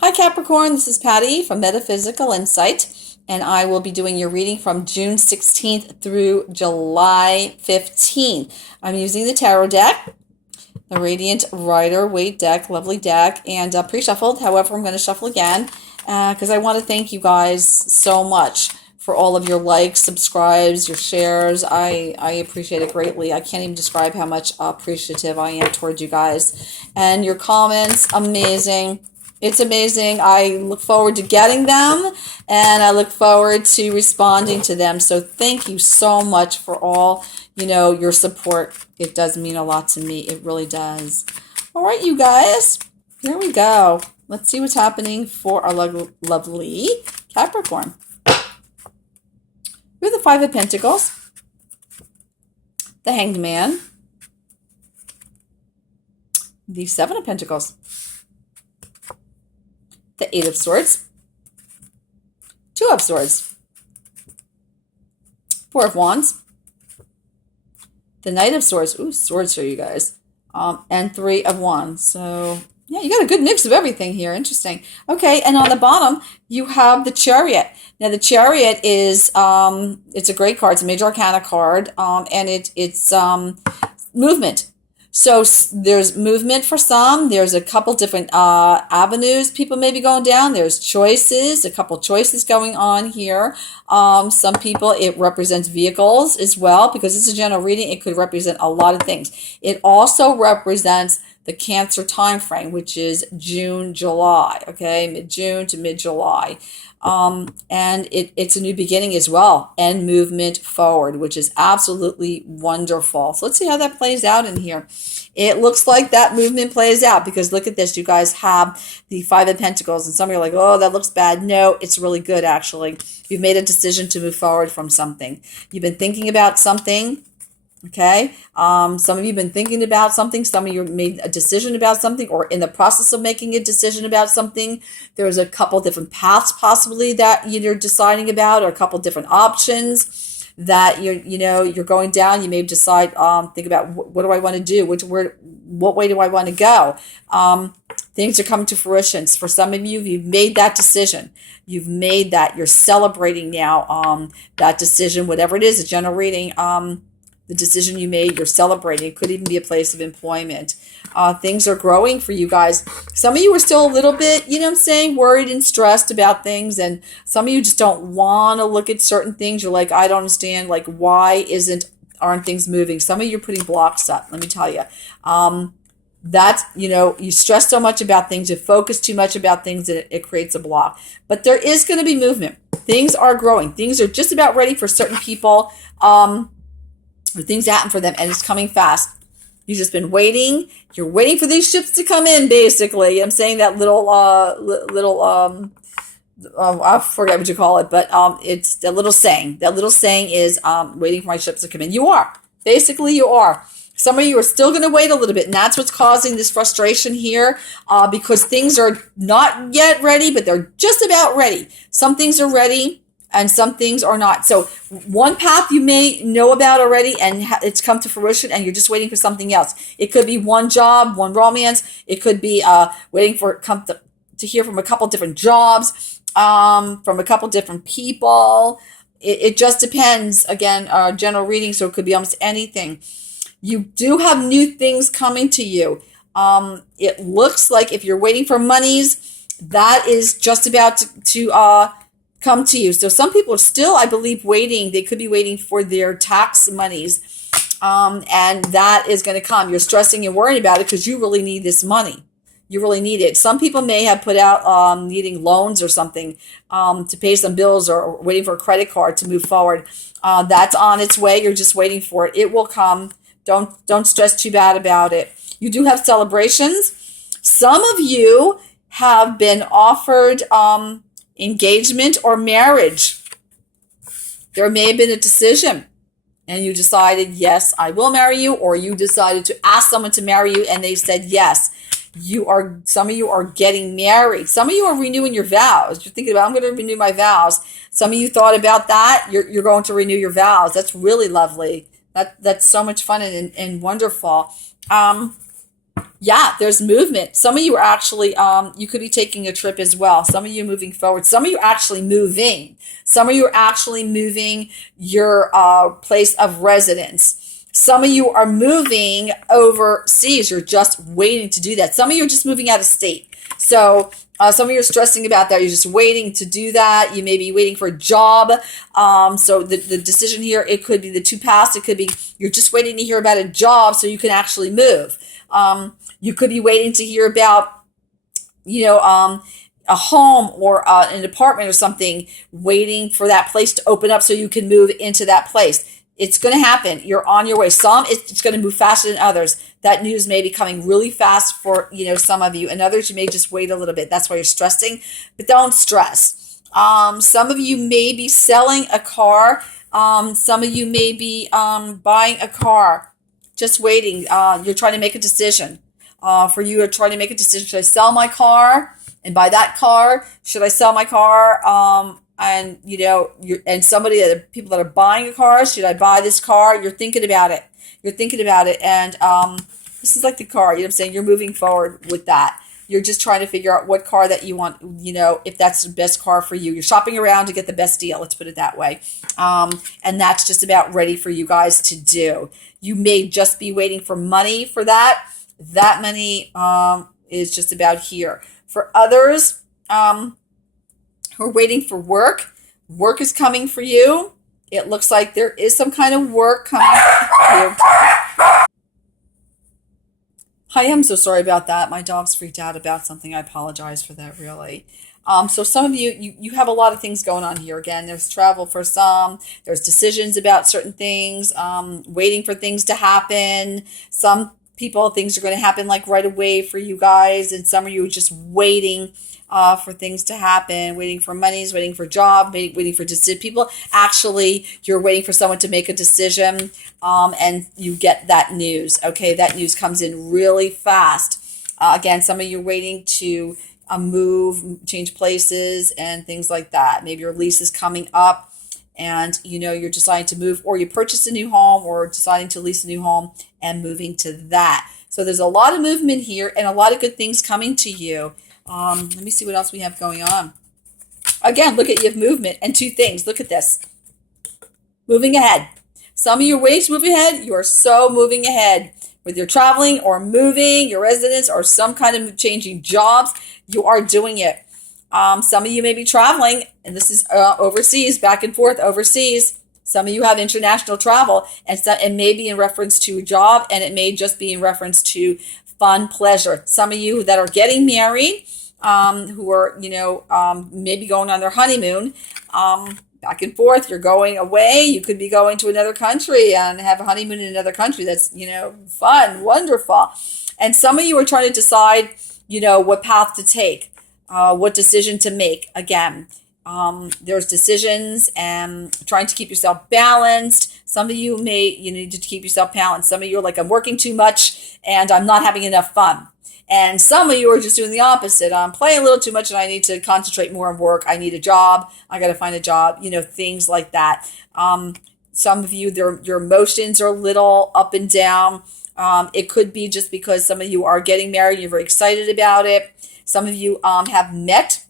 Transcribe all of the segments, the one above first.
Hi Capricorn, this is Patty from Metaphysical Insight, and I will be doing your reading from June 16th through July 15th. I'm using the tarot deck, the Radiant Rider-Waite deck, lovely deck, and pre-shuffled. However, I'm going to shuffle again because I want to thank you guys so much for all of your likes, subscribes, your shares. I appreciate it greatly. I can't even describe how much appreciative I am towards you guys. And your comments, amazing. It's amazing. I look forward to getting them and I look forward to responding to them. So thank you so much for all, your support. It does mean a lot to me. It really does. All right, you guys, here we go. Let's see what's happening for our lovely Capricorn. We have the Five of Pentacles, the Hanged Man, the Seven of Pentacles, the Eight of Swords, Two of Swords, Four of Wands, the Knight of Swords, ooh, swords for you guys, and Three of Wands. So, yeah, you got a good mix of everything here. Interesting. Okay, and on the bottom, you have the Chariot. Now, the Chariot is, it's a great card. It's a major arcana card, and it's movement. So there's movement for some. There's a couple different avenues people may be going down. There's choices, a couple choices going on here. Some people, it represents vehicles as well because it's a general reading. It could represent a lot of things. It also represents the Cancer time frame, which is June, July, okay, mid-June to mid-July. And it's a new beginning as well, and movement forward, which is absolutely wonderful. So let's see how that plays out in here. It looks like that movement plays out because look at this. You guys have the Five of Pentacles, and some of you are like, oh, that looks bad. No, it's really good, actually. You've made a decision to move forward from something. You've been thinking about something. Okay. Some of you have been thinking about something. Some of you made a decision about something or in the process of making a decision about something. There's a couple different paths possibly that you're deciding about, or a couple different options that you're going down. You may decide, think about what do I want to do? What way do I want to go? Things are coming to fruition. For some of you, you've made that decision. You've made that. You're celebrating now that decision, whatever it is, a general reading. The decision you made, you're celebrating. It could even be a place of employment. Things are growing for you guys. Some of you are still a little bit, worried and stressed about things. And some of you just don't want to look at certain things. You're like, I don't understand. Like, why aren't things moving? Some of you are putting blocks up, let me tell you. You stress so much about things, you focus too much about things, that it creates a block. But there is going to be movement. Things are growing. Things are just about ready for certain people. Things happen for them, and it's coming fast. You've just been waiting. You're waiting for these ships to come in, basically. I'm saying that I forget what you call it, but it's that little saying. That little saying is waiting for my ships to come in. You are. Basically, you are. Some of you are still going to wait a little bit, and that's what's causing this frustration here because things are not yet ready, but they're just about ready. Some things are ready, and some things are not. So one path you may know about already and it's come to fruition and you're just waiting for something else. It could be one job, one romance. It could be waiting for to hear from a couple different jobs, from a couple different people. It just depends. Again, general reading, so it could be almost anything. You do have new things coming to you. It looks like if you're waiting for monies, that is just about to come to you. So some people are still, I believe, waiting. They could be waiting for their tax monies. And that is going to come. You're stressing and worrying about it because you really need this money. You really need it. Some people may have put out needing loans or something to pay some bills or waiting for a credit card to move forward. That's on its way. You're just waiting for it. It will come. Don't stress too bad about it. You do have celebrations. Some of you have been offered engagement or marriage. There may have been a decision and you decided, yes, I will marry you, or you decided to ask someone to marry you and they said yes. Some of you are getting married. Some of you are renewing your vows. You're thinking about, I'm going to renew my vows. Some of you thought about that. You're going to renew your vows. That's really lovely. That's so much fun and wonderful. Yeah, there's movement. Some of you are actually, you could be taking a trip as well. Some of you are moving forward. Some of you are actually moving. Some of you are actually moving your place of residence. Some of you are moving overseas. You're just waiting to do that. Some of you are just moving out of state. So some of you are stressing about that. You're just waiting to do that. You may be waiting for a job. So the decision here, it could be the two past. It could be you're just waiting to hear about a job so you can actually move. You could be waiting to hear about, a home or an apartment or something, waiting for that place to open up so you can move into that place. It's going to happen. You're on your way. Some, it's going to move faster than others. That news may be coming really fast for, some of you, and others, you may just wait a little bit. That's why you're stressing, but don't stress. Some of you may be selling a car. Some of you may be buying a car, just waiting. You're trying to make a decision. For you are trying to make a decision. Should I sell my car and buy that car? Should I sell my car? And and people that are buying a car, should I buy this car? You're thinking about it. And this is like the car. You know what I'm saying? You're moving forward with that. You're just trying to figure out what car that you want, if that's the best car for you. You're shopping around to get the best deal. Let's put it that way. And that's just about ready for you guys to do. You may just be waiting for money for that. That money is just about here. For others who are waiting for work, work is coming for you. It looks like there is some kind of work coming for you. I am so sorry about that. My dog's freaked out about something. I apologize for that, really. So some of you have a lot of things going on here. Again, there's travel for some. There's decisions about certain things, waiting for things to happen. Some people, things are going to happen like right away for you guys. And some of you are just waiting for things to happen, waiting for monies, waiting for job, waiting for decision. People, actually, you're waiting for someone to make a decision, and you get that news. Okay, that news comes in really fast. Again, some of you are waiting to move, change places, and things like that. Maybe your lease is coming up, and you're deciding to move, or you purchase a new home, or deciding to lease a new home and moving to that. So there's a lot of movement here and a lot of good things coming to you. Let me see what else we have going on. Again, look at you have movement and two things. Look at this. Moving ahead. Some of your ways to move ahead, you are so moving ahead. Whether you're traveling or moving your residence or some kind of changing jobs, you are doing it. Some of you may be traveling, and this is overseas, back and forth overseas. Some of you have international travel, and it may be in reference to a job, and it may just be in reference to fun, pleasure. Some of you that are getting married, who are, maybe going on their honeymoon, back and forth, you're going away. You could be going to another country and have a honeymoon in another country. That's, fun, wonderful. And some of you are trying to decide, what path to take, what decision to make. Again, there's decisions and trying to keep yourself balanced. Some of you need to keep yourself balanced. Some of you are like, I'm working too much and I'm not having enough fun. And some of you are just doing the opposite. I'm playing a little too much and I need to concentrate more on work. I need a job. I got to find a job, things like that. Some of you, your emotions are a little up and down. It could be just because some of you are getting married. You're very excited about it. Some of you have met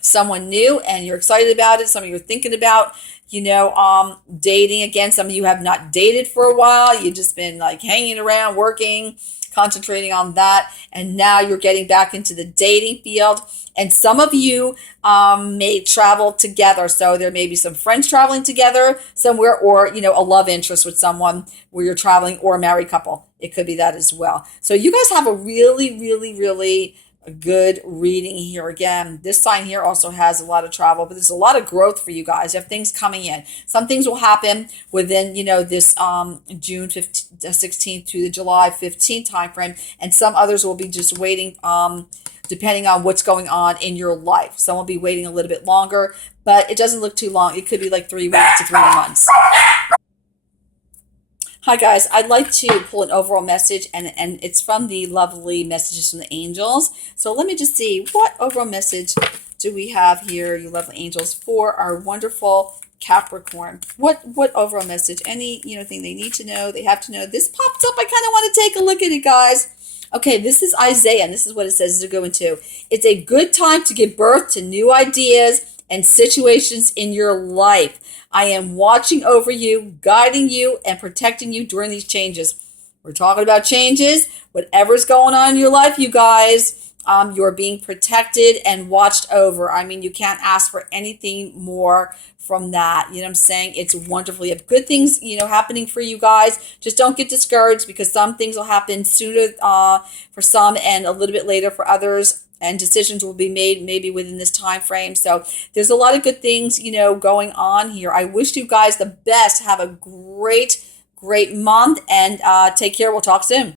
someone new and you're excited about it. Some of you are thinking about, dating again. Some of you have not dated for a while. You've just been like hanging around, working, concentrating on that. And now you're getting back into the dating field. And some of you may travel together. So there may be some friends traveling together somewhere, or, a love interest with someone where you're traveling, or a married couple. It could be that as well. So you guys have a really, really, really good reading here. Again, this sign here also has a lot of travel, but there's a lot of growth for you guys. You have things coming in. Some things will happen within, this June 16th to the July 15th timeframe, and some others will be just waiting, depending on what's going on in your life. Some will be waiting a little bit longer, but it doesn't look too long. It could be like 3 weeks to 3 months. Hi guys, I'd like to pull an overall message, and it's from the lovely messages from the angels. So let me just see, what overall message do we have here, you lovely angels, for our wonderful Capricorn? What overall message? Any thing they need to know, they have to know. This popped up. I kind of want to take a look at it, guys. Okay, this is Isaiah, and this is what it says to go into. It's a good time to give birth to new ideas and situations in your life. I am watching over you, guiding you, and protecting you during these changes. We're talking about changes. Whatever's going on in your life, you guys, you're being protected and watched over. I mean, you can't ask for anything more from that. You know what I'm saying? It's wonderful. You have good things, happening for you guys. Just don't get discouraged, because some things will happen sooner for some and a little bit later for others. And decisions will be made maybe within this time frame. So there's a lot of good things, going on here. I wish you guys the best. Have a great month, and take care. We'll talk soon.